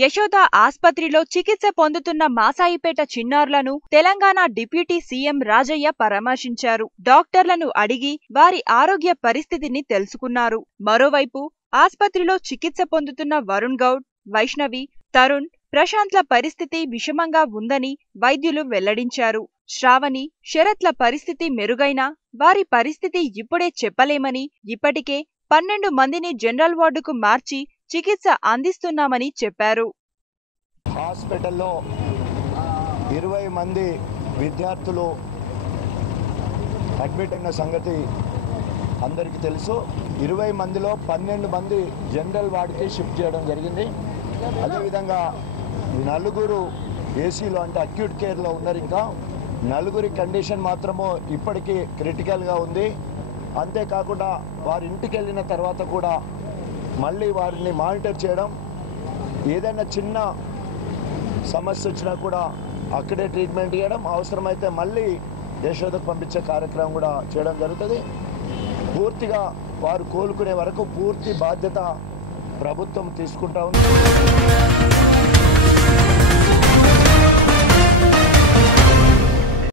యశోద ఆస్పత్రిలో చికిత్స పొందుతున్న మాసాయిపేట చిన్నారులను తెలంగాణ డిప్యూటీ సీఎం రాజయ్య పరామర్శించారు. డాక్టర్లను అడిగి వారి ఆరోగ్య పరిస్థితిని తెలుసుకున్నారు. మరోవైపు ఆస్పత్రిలో చికిత్స పొందుతున్న వరుణ్ గౌడ్, వైష్ణవి, తరుణ్, ప్రశాంత్ల పరిస్థితి విషమంగా ఉందని వైద్యులు వెల్లడించారు. శ్రావణి, శరత్ల పరిస్థితి మెరుగైనా వారి పరిస్థితి ఇప్పుడే చెప్పలేమని, ఇప్పటికే 12 మందిని జనరల్ వార్డుకు మార్చి చికిత్స అందిస్తున్నామని చెప్పారు. హాస్పిటల్లో 20 మంది విద్యార్థులు అడ్మిట్ అయిన సంగతి అందరికీ తెలుసు. 20 మందిలో 12 మంది జనరల్ వార్డుకి షిఫ్ట్ చేయడం జరిగింది. అదేవిధంగా 4 ఏసీలో అంటే అక్యూట్ కేర్లో ఉన్నారు. ఇంకా 4 కండిషన్ మాత్రము ఇప్పటికీ క్రిటికల్గా ఉంది. అంతేకాకుండా వారి ఇంటికి వెళ్ళిన తర్వాత కూడా మళ్ళీ వారిని మానిటర్ చేయడం, ఏదైనా చిన్న సమస్య వచ్చినా కూడా అక్కడే ట్రీట్మెంట్ చేయడం, అవసరమైతే మళ్ళీ యశోదకు పంపించే కార్యక్రమం కూడా చేయడం జరుగుతుంది. పూర్తిగా వారు కోలుకునే వరకు పూర్తి బాధ్యత ప్రభుత్వం తీసుకుంటా ఉంది.